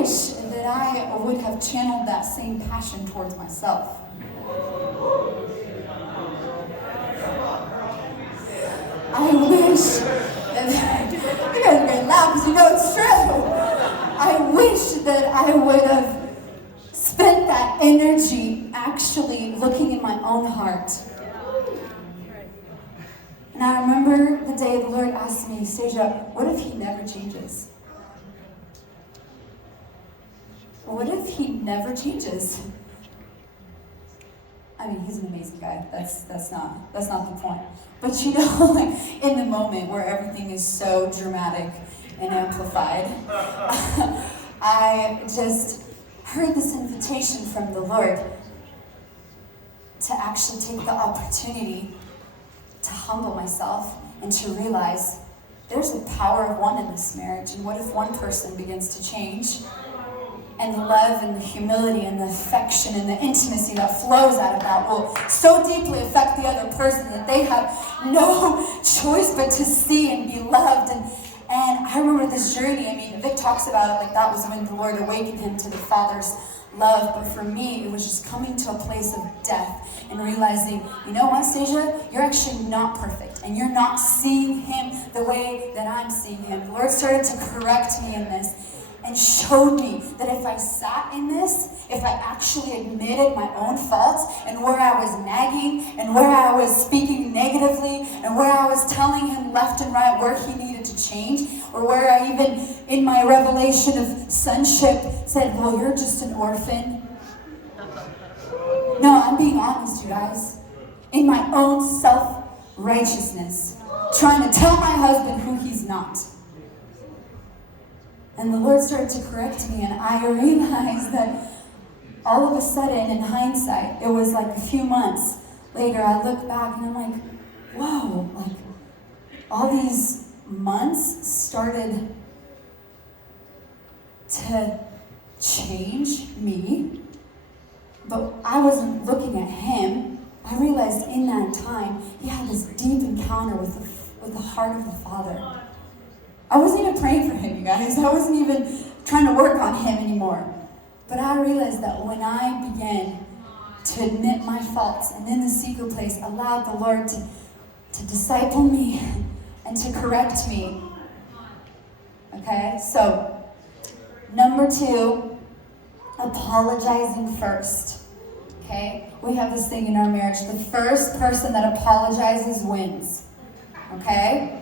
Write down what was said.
wish that I would have channeled that same passion towards myself. I wish that, you guys are going to laugh because you know it's true. I wish that I would have spent that energy actually looking in my own heart. And I remember the day the Lord asked me, Stasia, what if he never changes? What if he never changes? I mean, he's an amazing guy. That's not the point. But you know, like in the moment where everything is so dramatic and amplified, I just heard this invitation from the Lord to actually take the opportunity to humble myself and to realize there's a power of one in this marriage, and what if one person begins to change? And the love and the humility and the affection and the intimacy that flows out of that will so deeply affect the other person that they have no choice but to see and be loved. And I remember this journey. I mean, Vic talks about it like that was when the Lord awakened him to the Father's love. But for me, it was just coming to a place of death and realizing, you know what, Stasia? You're actually not perfect. And you're not seeing him the way that I'm seeing him. The Lord started to correct me in this and showed me that if I sat in this, if I actually admitted my own faults and where I was nagging and where I was speaking negatively and where I was telling him left and right where he needed to change, or where I even, in my revelation of sonship, said, well, you're just an orphan. No, I'm being honest, you guys. In my own self-righteousness, trying to tell my husband who he's not. And the Lord started to correct me, and I realized that all of a sudden, in hindsight, it was like a few months later, I look back and I'm like, whoa, like all these months started to change me, but I wasn't looking at him. I realized in that time, he had this deep encounter with the heart of the Father. I wasn't even praying for him, you guys. I wasn't even trying to work on him anymore. But I realized that when I began to admit my faults and in the secret place allowed the Lord to disciple me and to correct me. Okay, so number 2, apologizing first. Okay, we have this thing in our marriage. The first person that apologizes wins. Okay?